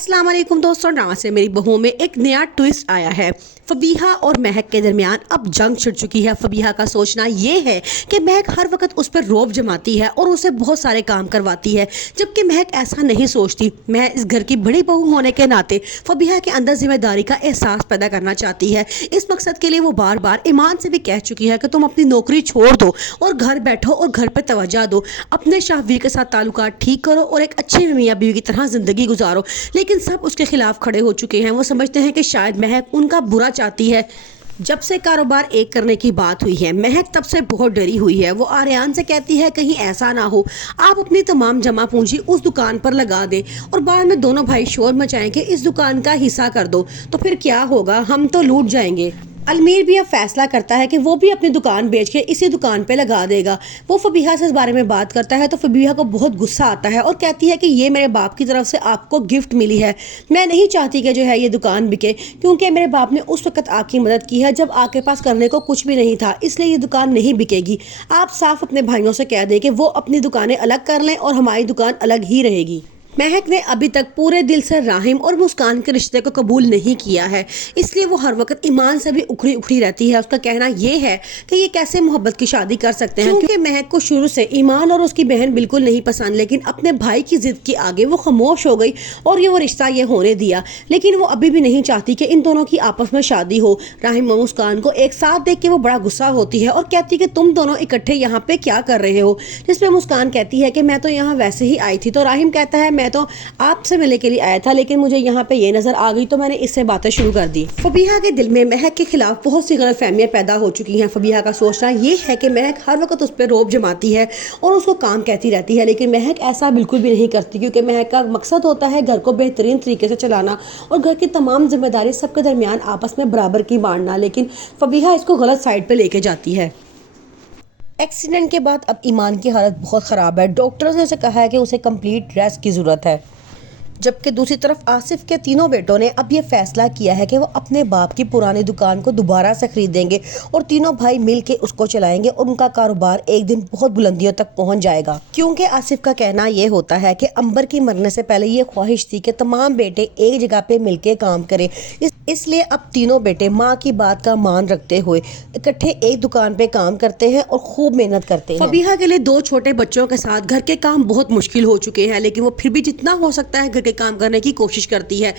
अस्सलाम वालेकुम दोस्तों, ड्रामा से मेरी बहू में एक नया ट्विस्ट आया है। फबीहा और महक के दरमियान अब जंग छिड़ चुकी है। फबीहा का सोचना ये है कि महक हर वक्त उस पर रौब जमाती है और उसे बहुत सारे काम करवाती है, जबकि महक ऐसा नहीं सोचती। महक इस घर की बड़ी बहू होने के नाते फबीहा के अंदर जिम्मेदारी का एहसास पैदा करना चाहती है। इस मकसद के लिए वो बार बार ईमान से भी कह चुकी है कि तुम अपनी नौकरी छोड़ दो और घर बैठो और घर पर तवज्जो दो, अपने शाहवीर के साथ ताल्लुकात ठीक करो और एक अच्छी मियाँ बीवी की तरह जिंदगी गुजारो। लेकिन सब उसके खिलाफ खड़े हो चुके हैं। वो समझते हैं कि शायद महक उनका बुरा चाहती है। जब से कारोबार एक करने की बात हुई है, महक तब से बहुत डरी हुई है। वो आर्यन से कहती है कहीं ऐसा ना हो आप अपनी तमाम जमा पूंजी उस दुकान पर लगा दें और बाद में दोनों भाई शोर मचाएं कि इस दुकान का हिस्सा कर दो, तो फिर क्या होगा, हम तो लूट जाएंगे। अलमीर भी अब फैसला करता है कि वो भी अपनी दुकान बेच के इसी दुकान पे लगा देगा। वो फबीहा से इस बारे में बात करता है तो फबीहा को बहुत गुस्सा आता है और कहती है कि ये मेरे बाप की तरफ से आपको गिफ्ट मिली है। मैं नहीं चाहती कि जो है ये दुकान बिके, क्योंकि मेरे बाप ने उस वक्त आपकी मदद की है जब आपके पास करने को कुछ भी नहीं था, इसलिए ये दुकान नहीं बिकेगी। आप साफ अपने भाइयों से कह दें कि वो अपनी दुकानें अलग कर लें और हमारी दुकान अलग ही रहेगी। महक ने अभी तक पूरे दिल से राहिम और मुस्कान के रिश्ते को कबूल नहीं किया है, इसलिए वो हर वक्त ईमान से भी उखड़ी उखड़ी रहती है। उसका कहना ये है कि ये कैसे मोहब्बत की शादी कर सकते हैं, क्योंकि महक को शुरू से ईमान और उसकी बहन बिल्कुल नहीं पसंद, लेकिन अपने भाई की जिद के आगे वो खामोश हो गई और वो रिश्ता ये होने दिया। लेकिन वो अभी भी नहीं चाहती कि इन दोनों की आपस में शादी हो। राहिम और मुस्कान को एक साथ देख के वो बड़ा गुस्सा होती है और कहती है कि तुम दोनों इकट्ठे यहाँ पे क्या कर रहे हो, जिसपे मुस्कान कहती है कि मैं तो यहाँ वैसे ही आई थी। तो राहिम कहता है मैं तो आपसे मिलने के लिए आया था, लेकिन मुझे यहाँ पे ये नजर आ गई तो मैंने इससे बातें शुरू कर दी। फबीहा के दिल में महक के खिलाफ बहुत सी गलतफहमियां पैदा हो चुकी हैं। फबीहा का सोचना ये है कि महक हर वक्त उस पर रौब जमाती है और उसको काम कहती रहती है, लेकिन महक ऐसा बिल्कुल भी नहीं करती, क्योंकि महक का मकसद होता है घर को बेहतरीन तरीके से चलाना और घर की तमाम जिम्मेदारी सबके दरमियान आपस में बराबर की बांटना। लेकिन फबीहा इसको गलत साइड पर लेके जाती है। एक्सीडेंट के बाद अब ईमान की हालत बहुत ख़राब है। डॉक्टर्स ने उसे कहा है कि उसे कंप्लीट रेस्ट की ज़रूरत है, जबकि दूसरी तरफ आसिफ के तीनों बेटों ने अब ये फैसला किया है कि वो अपने बाप की पुरानी दुकान को दोबारा से खरीदेंगे और तीनों भाई मिल के उसको चलाएंगे और उनका कारोबार एक दिन बहुत बुलंदियों तक पहुंच जाएगा। क्योंकि आसिफ का कहना ये होता है कि अंबर की मरने से पहले ये ख्वाहिश थी कि तमाम बेटे एक जगह पे मिलके काम करें, इसलिए अब तीनों बेटे माँ की बात का मान रखते हुए इकट्ठे एक दुकान पे काम करते हैं और खूब मेहनत करते हैं। फबीहा के लिए दो छोटे बच्चों के साथ घर के काम बहुत मुश्किल हो चुके हैं, लेकिन वो फिर भी जितना हो सकता है घर के काम करने की कोशिश करती है।